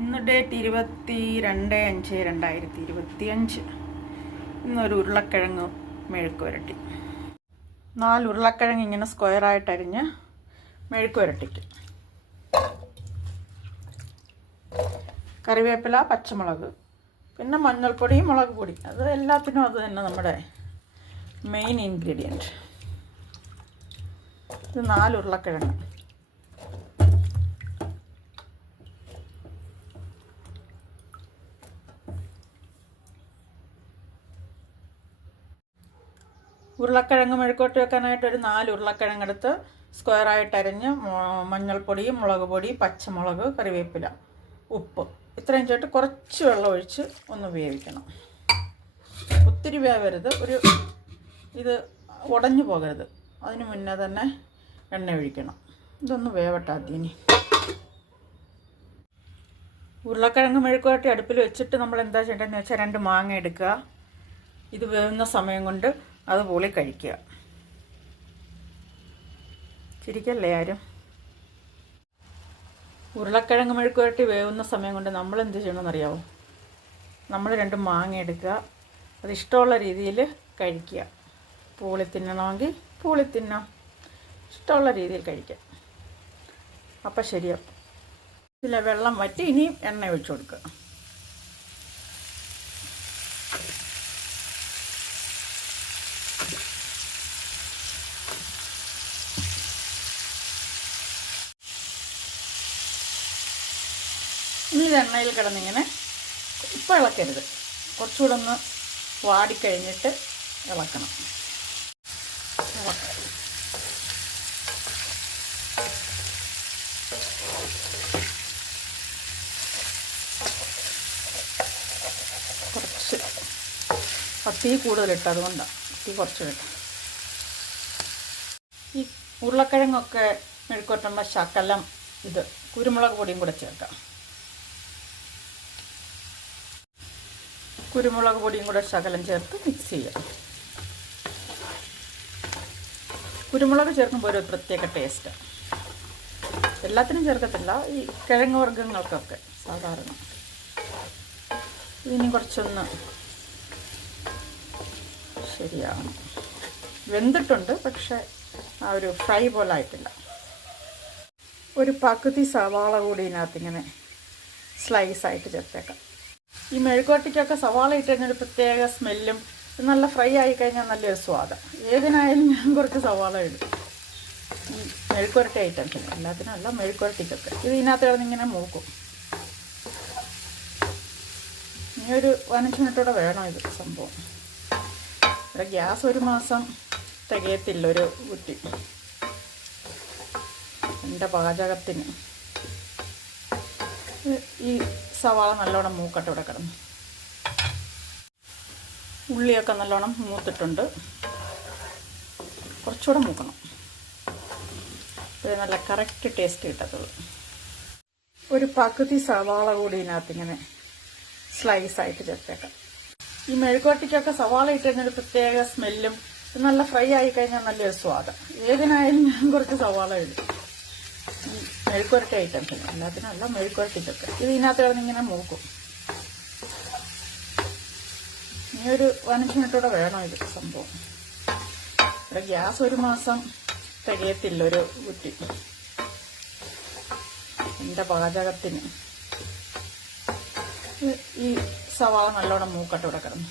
ഇന്ന് ഡേറ്റ് 22/5/2025. ഇന്നൊരു ഉരുളക്കിഴങ്ങ് മെഴുക്ക് പുരട്ടി. 4 ഉരുളക്കിഴങ്ങ് ഇങ്ങനെ സ്ക്വയറായിട്ട് അരിഞ്ഞ് മെഴുക്ക് പുരട്ടിക്ക്. കറിവേപ്പില, പച്ചമുളക്, പിന്നെ മഞ്ഞൾപ്പൊടി, മുളക് പൊടി. അത് എല്ലാത്തിനും അത് തന്നെ നമ്മുടെ മെയിൻ ഇൻഗ്രീഡിയൻറ്റ്. ഇത് 4 ഉരുളക്കിഴങ്ങ്. ഉരുളക്കിഴങ്ങ് മെഴുക്കോട്ട് വെക്കാനായിട്ട് ഒരു 4 ഉരുളക്കിഴങ്ങ് എടുത്ത് സ്ക്വയറായിട്ട് അരിഞ്ഞ് മഞ്ഞൾപ്പൊടി, മുളക് പൊടി, പച്ചമുളക്, കറിവേപ്പില, ഉപ്പ് ഇത്രയും ചേർത്ത് കുറച്ച് വെള്ളം ഒഴിച്ച് ഒന്ന് വേവിക്കണം. ഒത്തിരി വേവരുത്, ഇത് ഉടഞ്ഞു പോകരുത്. അതിന് മുന്നേ തന്നെ എണ്ണ ഒഴിക്കണം. ഇതൊന്ന് വേവട്ടെ ആദ്യം. ഉരുളക്കിഴങ്ങ് മെഴുക്കുവരട്ടി അടുപ്പിൽ വെച്ചിട്ട് നമ്മൾ എന്താ ചെയ്യേണ്ടതെന്ന് വെച്ചാൽ 2 മാങ്ങ എടുക്കുക. ഇത് വേവുന്ന സമയം കൊണ്ട് അത് പൊളി കഴിക്കുക. ചിരിക്കല്ലേ ആരും. ഉരുളക്കിഴങ്ങ് മെഴുക്കുവരട്ടി വേവുന്ന സമയം കൊണ്ട് നമ്മൾ എന്ത് ചെയ്യണമെന്നറിയാമോ? നമ്മൾ 2 മാങ്ങ എടുക്കുക, അത് ഇഷ്ടമുള്ള രീതിയിൽ കഴിക്കുക. പൂളി തിന്നണമെങ്കിൽ പൂളി തിന്നാം, ഇഷ്ടമുള്ള രീതിയിൽ കഴിക്കുക. അപ്പം ശരിയാവും. ഇതിലെ വെള്ളം വറ്റി ഇനിയും എണ്ണ ഒഴിച്ചു കൊടുക്കുക. ഇനി ഇത് എണ്ണയിൽ കിടന്നിങ്ങനെ ഇപ്പം ഇളക്കരുത്, കുറച്ചുകൂടെ ഒന്ന് വാടിക്കഴിഞ്ഞിട്ട് ഇളക്കണം. കുറച്ച് തീ കൂടുതലിട്ട്, അതുകൊണ്ടാണ് തീ കുറച്ചിട്ട്. ഈ ഉരുളക്കിഴങ്ങൊക്കെ മെഴുക്കുവരട്ടുമ്പോൾ ശകലം ഇത് കുരുമുളക് പൊടിയും കൂടെ ചേർക്കാം. കുരുമുളക് പൊടിയും കൂടെ ശകലം ചേർത്ത് മിക്സ് ചെയ്യാം. കുരുമുളക് ചേർക്കുമ്പോൾ ഒരു പ്രത്യേക ടേസ്റ്റാണ്. എല്ലാത്തിനും ചേർക്കത്തില്ല, ഈ കിഴങ്ങ് വർഗ്ഗങ്ങൾക്കൊക്കെ സാധാരണ. ഇതിനി കുറച്ചൊന്ന് ശരിയാകണം. വെന്തിട്ടുണ്ട്, പക്ഷേ ആ ഒരു ഫ്രൈ പോലെ ആയിട്ടില്ല. ഒരു പകുതി സവാള കൂടി ഇതിനകത്തിങ്ങനെ സ്ലൈസായിട്ട് ചേർത്തേക്കാം. ഈ മെഴുക്കുവരട്ടിക്കൊക്കെ സവാള ഇട്ട് കഴിഞ്ഞാൽ ഒരു പ്രത്യേക സ്മെല്ലും, നല്ല ഫ്രൈ ആയിക്കഴിഞ്ഞാൽ നല്ലൊരു സ്വാദാണ്. ഏതിനായാലും ഞാൻ കുറച്ച് സവാള ഇടും ഈ മെഴുക്കുവരട്ടി ഐറ്റംസിന്, എല്ലാത്തിനും അല്ല, മെഴുക്കുവരട്ടിക്കൊക്കെ. ഇത് ഇതിനകത്ത് കിടന്നിങ്ങനെ മൂക്കും. ഇനി ഒരു 15 മിനിറ്റോടെ വേണം ഇത് സംഭവം. ഇവിടെ ഗ്യാസ് 1 മാസം തികയത്തില്ല ഒരു കുറ്റി എൻ്റെ പാചകത്തിന്. ഈ സവാള നല്ലോണം മൂക്കട്ടെ ഇവിടെ കിടന്ന്. ഉള്ളിയൊക്കെ നല്ലോണം മൂത്തിട്ടുണ്ട്, കുറച്ചുകൂടെ മൂക്കണം. ഇത് നല്ല കറക്റ്റ് ടേസ്റ്റ് കിട്ടത്തുള്ളൂ. ഒരു പകുതി സവാള കൂടി ഇതിനകത്തിങ്ങനെ സ്ലൈസായിട്ട് ചേർത്തേക്കാം. ഈ മെഴുക്കുവരട്ടിക്കൊക്കെ സവാള ഇട്ട് കഴിഞ്ഞാൽ ഒരു പ്രത്യേക സ്മെല്ലും, നല്ല ഫ്രൈ ആയിക്കഴിഞ്ഞാൽ നല്ലൊരു സ്വാദാണ്. ഏതിനായാലും ഞാൻ കുറച്ച് സവാള ഇടും ഈ മെഴുക്കുവരട്ടി ഐറ്റംസിന്, എല്ലാത്തിനും അല്ല, മെഴുക്കുവരട്ടിക്കൊക്കെ. ഇത് ഇതിനകത്ത് കിടന്നിങ്ങനെ മൂക്കും. ഇനി ഒരു 15 മിനിറ്റോടെ വേണം ഇത് സംഭവം. ഇവിടെ ഗ്യാസ് 1 മാസം തികയത്തില്ല ഒരു കുറ്റി എൻ്റെ പാചകത്തിന്. ഈ സവാള നല്ലോണം മൂക്കട്ടെ ഇവിടെ കിടന്ന്.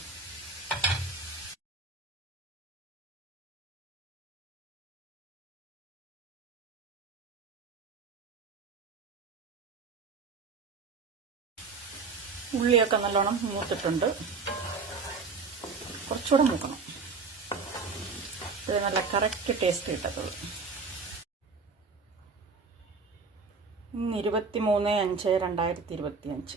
ഉള്ളിയൊക്കെ നല്ലോണം മൂത്തിട്ടുണ്ട്, കുറച്ചുകൂടെ മൂക്കണം. ഇത് നല്ല കറക്റ്റ് ടേസ്റ്റ് കിട്ടത്തുള്ളൂ. ഇന്ന് 23/5/2025.